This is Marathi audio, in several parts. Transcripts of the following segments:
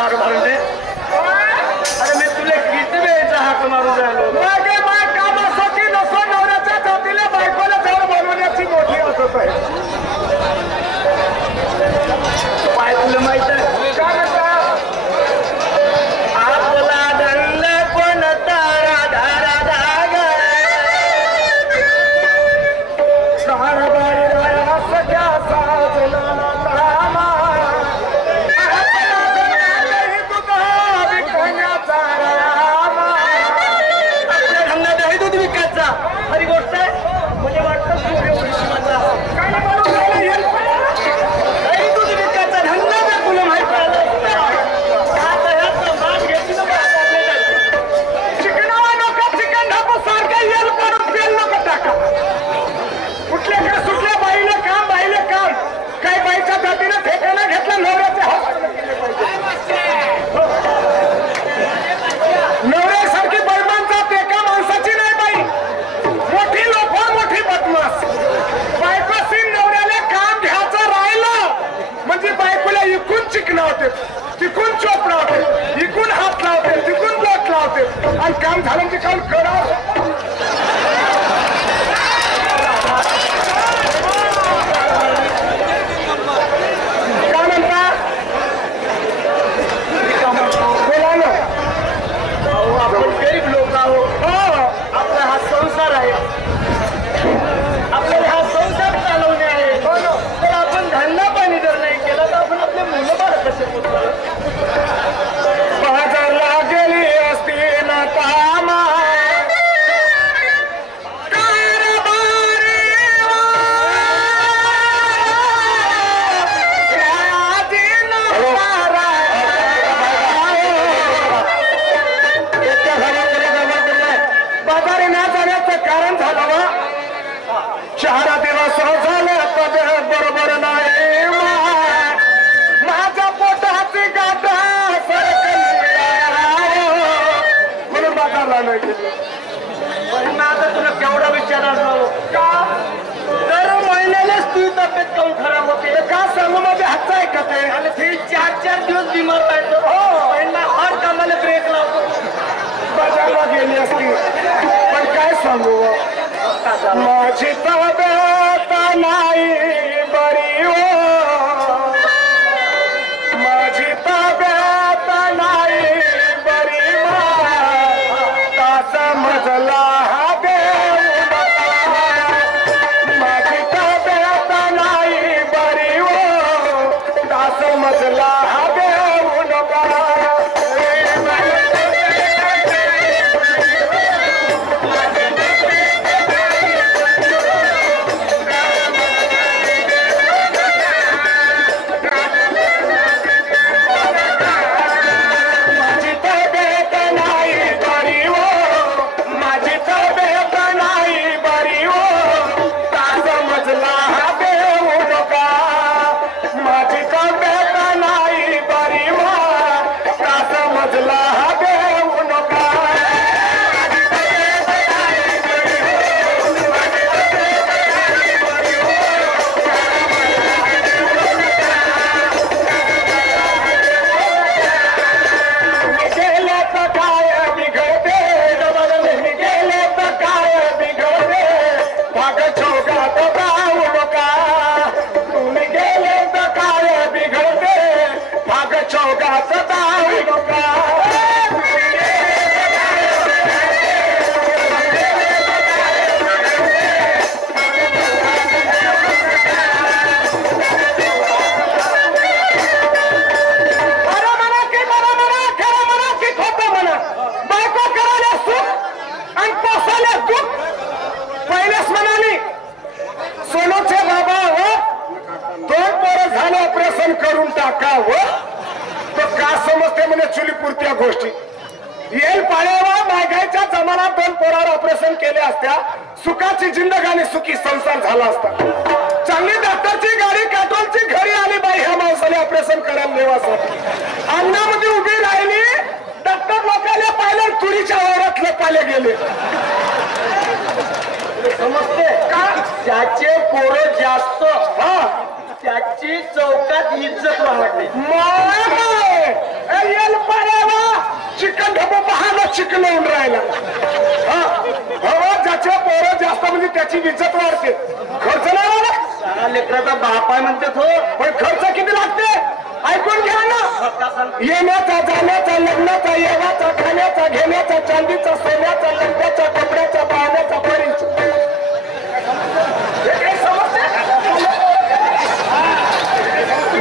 कार मारून दे. अरे मी तुला किती वेळचा हाक मारून राहिलो. मागे माय कामासाठी नसो नवऱ्याच्या जातीला बायकोला झाड बनवण्याची मोठी असत आहे. काय तुला माहित आहे काय म्हणता आपला धंद कोण तारा धारा धाग कारभारी राया सगळ्या साजला कामा विकण्याचा रामा. आपल्या धंदा दही दूध विकायचा खरी गोष्ट आहे. म्हणजे वाटतं सूर्यवंशमाचा काय म्हणून राहिलं येईल दही दूध विकायचा धंदा जर तुला माहित राहिला आता ह्यातनं माग घ्यायची ना बाबा आपल्याला. चिकनावा नका चिकन ढापू सारखं येल करून तेल नका टाका. कुठल्याकडे सुटल्या बाईले काम काही बाईच्या जातीनं ठेकाणा घेतला नवऱ्याच्या हात नवऱ्यासारखी बैमानचा एका माणसाची नाही बाई. मोठी लोफर मोठी बदमाश. बायकोशी नवऱ्याला काम घ्यायचं राहिलं म्हणजे बायकोला इकून चिकनावते तिकून चोपडावते इकून हात लावते तिकून बोट लावते आणि काम झालं की काम करावं. काय म्हणता बोला ना. अहो, आपण गरीब लोक आहोत. आपला हा संसार आहे. आपल्याला हा संसार चालवणे आहे. तर आपण धंदा पाणी जर नाही केला तर आपण आपले मुलं बाळ कसे पोचवलं. बाजारला गेली असती ना कामा बाजारी ना जाण्याचं कारण झालं ना 4 दिवस झाले बरोबर नाही माझ्या पोटाची गाठ म्हणून बाजारला नाही गेलो. पण मी आता तुला केवढा विचारणार नव्हतो का दर महिन्यालाच तुझी तब्येत काऊन खराब होते. ते का सांगू माझ्या हातचं ऐकत आहे. आणि ते 4 दिवस बिमार राहतो. हो यांना हर कामाला ब्रेक लावतो. बाजारला गेली असती पण काय सांगू माझी तब्येत नाही बरी हो. माझी तब्येत नाही बरी का समजला हा देव माझी तब्येत नाही बरी हो का समजला हा देव नका. माझी तब्येत नाही बरी हो माझी तब्येत नाही बरी हो का समजला हा देव नका. माझी तब्येत नाही बरी हो का समजला हा देव नका. गेले तर काय बिघडते गेले तर काय बिघडते भाग चौकात जाऊ नका. तुम्ही गेले तर काय बिघडते भाग चौकात जाऊ नका. खरं म्हणा की खरं म्हणा खरं म्हणा की खोटं म्हणा बायको करायला सुख आणि पोसायला दुःख. पहिलेच म्हणाली सोनूचे बाबा हो 2 पोरं झालं ऑपरेशन करून टाका हो. तो का समजते म्हणे चुलीपुरत्या गोष्टी येल पाळ्यावर मागायच्या जमान्यात 2 पोरावर ऑपरेशन केले असत्या सुखाची जिंदगानी सुखी संसार झाला असता. चांगली डॉक्टरची गाडी काटोलची घरी आली बाई ह्या माणसाने ऑपरेशन करायला नेवासाठी. अंगणामध्ये उभी राहिली डॉक्टर लोकांना पाहिलं तुरीच्या वावरात लपाले गेले. समजते का त्याचे पोरं जास्त त्याची चौकात इज्जत वाढते. माय ढबू पाहणं चिकलवून राहिला ज्याच्या पोरं जास्त म्हणजे त्याची इज्जत वाढते खर्च नाही ना लेकराचा बाप आहे म्हणते तो पण खर्च किती लागते ऐकून घ्या ना येण्याचा जाण्याचा लग्नाचा येण्याचा खाण्याचा घेण्याचा चांदीचा सोन्याचा लग्नाचा कपड्याचा पाहण्याचा बरीच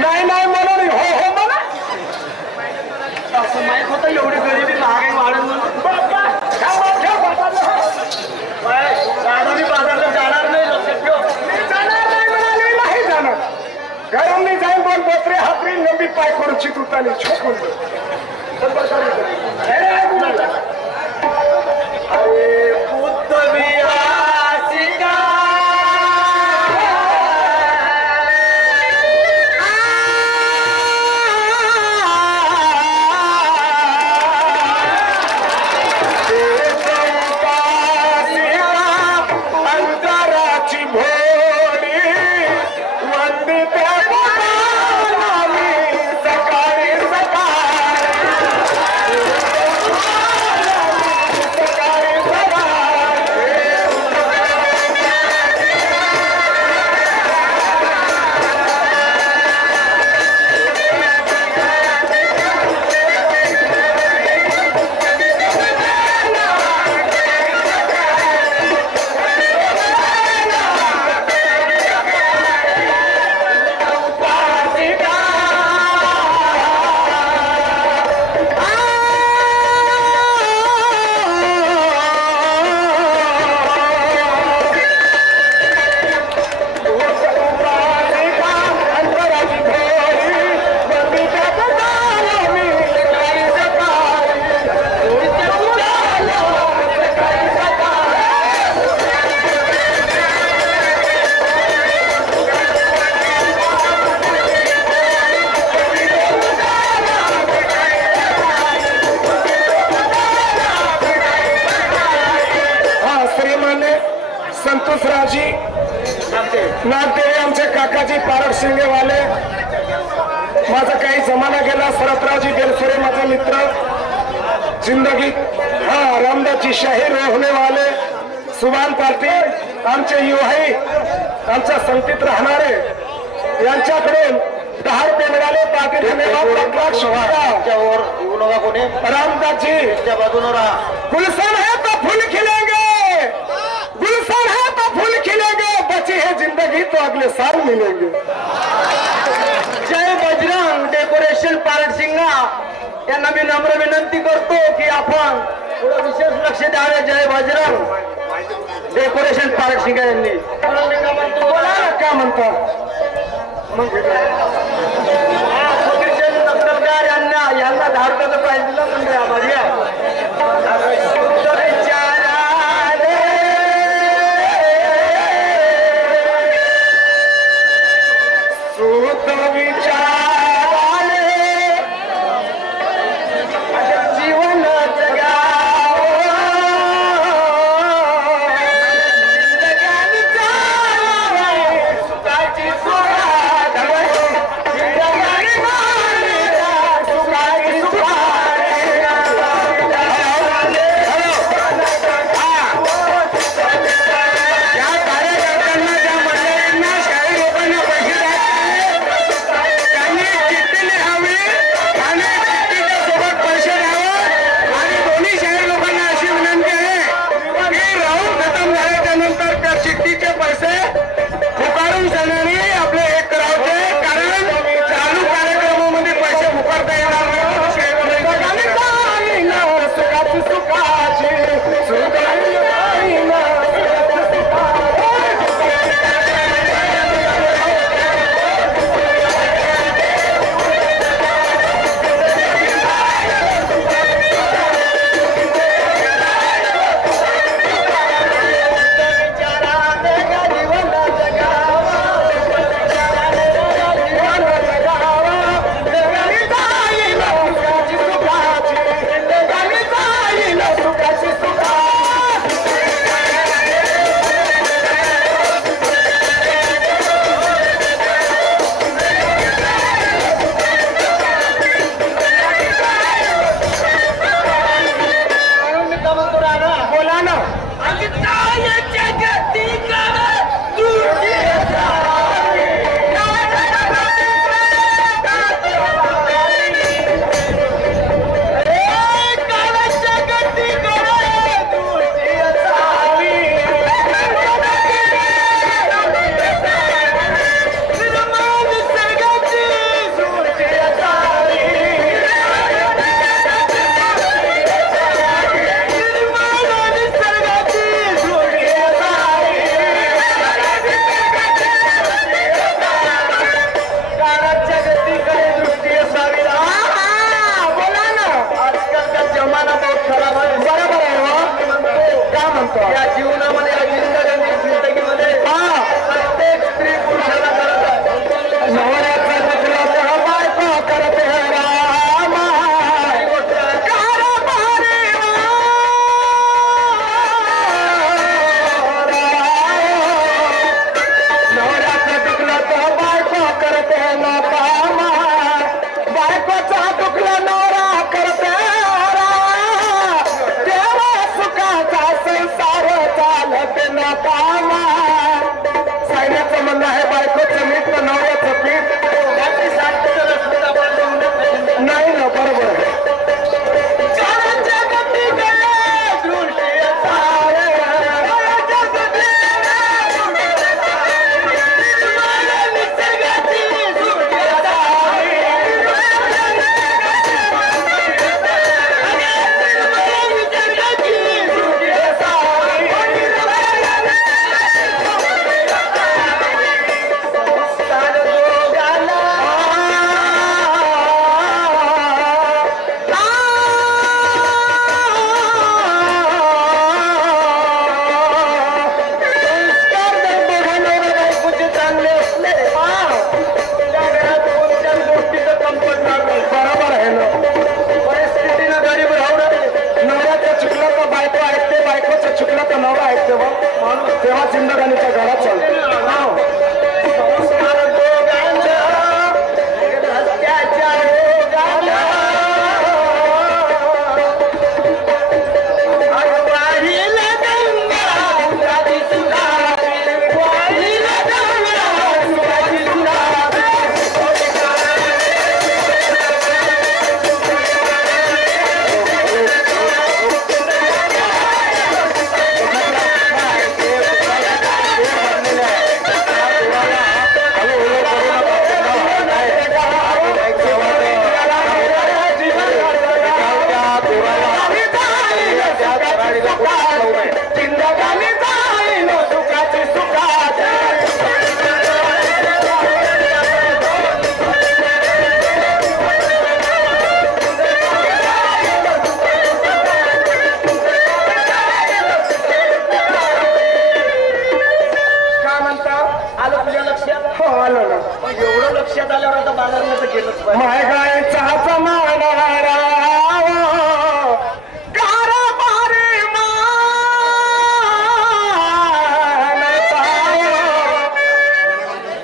नाही नाही म्हणून हो हो म्हणा असं माहित होतं एवढी गरिबी महागाई वाढेल म्हणून दादानी बाजारला जाणार नाही लक्षात ठेव जाणार नाही म्हणाले नाही जाणार गरम नाही जाईल पण बोत्रे हातरी लंबी पाय करूची तुतानी छोकून अरे बुद्ध विहासिका अंतराची भोली वंदित सकाळी संतोषरावजी नागदेवी आमचे काकाजी पारड शिंगेवाले माझा काही जमाना गेला शरदरावजी बेलसुरे माझा मित्र जिंदगी रामदासजी शाहीर होने वाले सुभान पाटील आमचे युवाई आमच्या संगतीत राहणारे यांच्याकडून 10 रुपये मिळाले बाकी धन्यवाद कोणी रामदासजी त्या बाजूला राहा गुलशन है तो फूल खिलेंगे गुलशन है तो फूल खिलेंगे बची है जिंदगी तो अगले साल मिलेंगे जय बजरंग डेकोरेशन पारड सिंगा यांना मी नम्र विनंती करतो की आपण थोडं विशेष लक्ष द्यावे जय बजरंग डेकोरेशन पारड सिंगा यांनी बोला ना का म्हणता नक्कलदार यांना 10 रुपयाचं प्राईज दिलं म्हणजे आभारी जीवन जगा कामा सायण्याचं म्हणणं आहे बायकोचं मीठ तर नवऱ्याचं पीठ नाही ना बरोबर आहे तेव्हा जिंदगानीच्या घरात चालतो एवढं लक्षात आल्यावर आता बाजारला गेलंच पाहिजे मायगायचा मानारा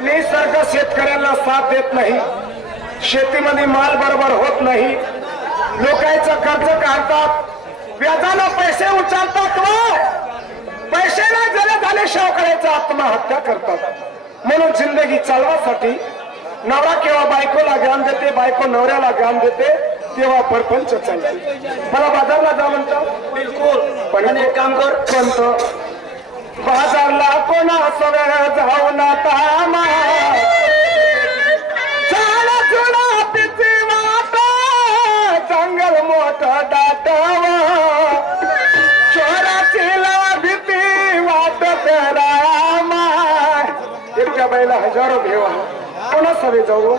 निसर्ग शेतकऱ्यांना साथ देत नाही शेतीमध्ये माल बरोबर होत नाही लोकांचं कर्ज काढतात व्याजाला पैसे उचलतात पैसे नाही झाले शावकऱ्याचा आत्महत्या करतात म्हणून जिंदगी चालवासाठी नवरा केव्हा बायकोला ज्ञान देते बायको नवऱ्याला ज्ञान देते तेव्हा परपंच चालते मला बाजारला जा म्हणतो बिलकुल पण एक काम कर म्हणतो बाजारला कोणा सगळं जाऊ ना तामा झाला जुना तिची वाट जंगल मोठं दाटव चोराची भीती वाटत रामा एकट्या बाईला हजारो घेवा कोणा सगळे जाऊ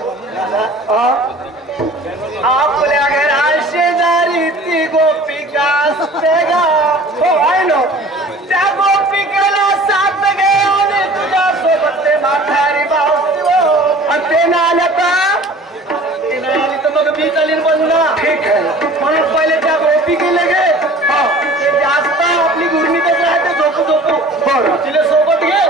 आपल्या घरा शेजारी ती गोपिका असते गा हो आहे ना त्या गोपिकेला साथ घेऊन तुझ्या सोबत ते म्हातारी भाऊ आणि ते ना आलं का ती नाही आली तर मग मी चालीन पण ना ठीक आहे म्हणून पहिले त्या गोपिकेला घे ते जास्त आपली गुरमीतच राहते झोपू बरं तिला सोबत घे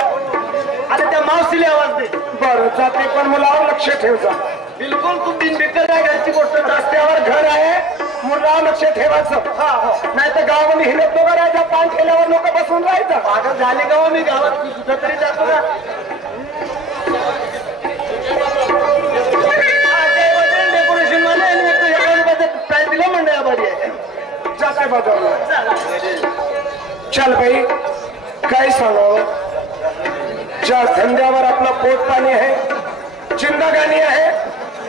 आणि त्या मावशीला आवाज दे बरं जाते पण मुलावर लक्ष ठेव जा बिलकुल तू बिनबिकर आहे घरची गोष्ट रस्त्यावर घर आहे मुलावर लक्ष ठेवायचं नाही तर गावामध्ये हिरत लोक राहायचा पान ठेल्यावर लोक बसून राहायचं पागल झाले गाव मी गावात कुठं तरी जातो ना डेकोरेशन मध्ये प्राईज दिलं मंडळा बरी आहे जा काय बाजारला चल बाई काय सांगावं ज्या धंद्यावर आपलं पोट पाणी आहे जिंदगानी आहे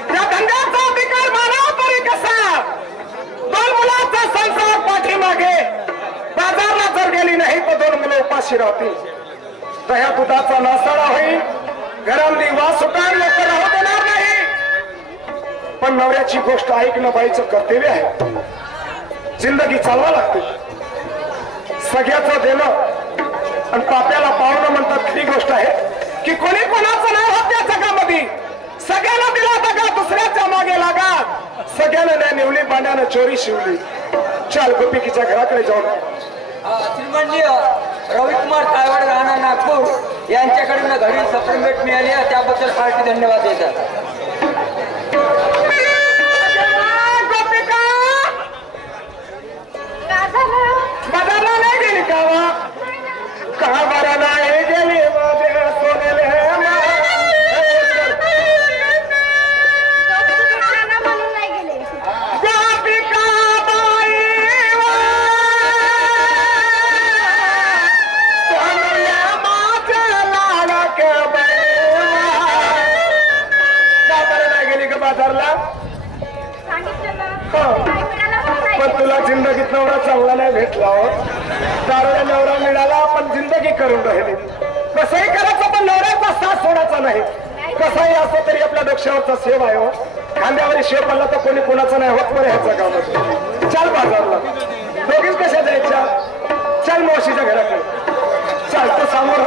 त्या धंद्याचा विकार मानावा तरी कसा दोन मुलांचा संसार पाठीमागे बाजारला जर गेली नाही तर दोन मुलं उपाशी राहतील दह्या दुधाचा नासाडा होईल घरामध्ये वास सुटार लोक राहू देणार नाही पण नवऱ्याची गोष्ट ऐकणं बाईचं कर्तव्य आहे जिंदगी चालवा लागते सगळ्याचं देणं आणि पाप्याला पावणं म्हणतात खरी गोष्ट आहे की कोणी कोणाचं नाव होत त्या जगामध्ये सगळ्यांना दिला दगा दुसऱ्याच्या मागे लागा सगळ्यांना नाही निवली बांड्यानं चोरी शिवली चाल गोपिकीच्या घराकडे जाऊन श्रीमंतजी रविकुमार काळवड राहणार नागपूर यांच्याकडून घरी सप्रेम भेट मिळाली आहे त्याबद्दल फार धन्यवाद देतात गोपिका बाजारला नाही गेली का बरं होतं पण तुला जिंदगीत नवरा चांगला नाही भेटला हो. दारूला नवरा मिळाला पण जिंदगी करून राहिली. कसंही करायचं पण नवऱ्याचा साथ सोडायचा नाही. कसाही असं तरी आपल्या डोक्यावरचा सेव आहे हो. खांद्यावर शेव पडला तर कोणी कोणाचा नाही होत. बरं ह्याचं काम चाल बाजारला. दोघीच कशा जायच्या? चल मावशीच्या घराकडे चल. तो समोर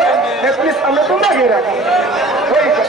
हे प्लीज आम्ही तुम्हाला घेरा होय का?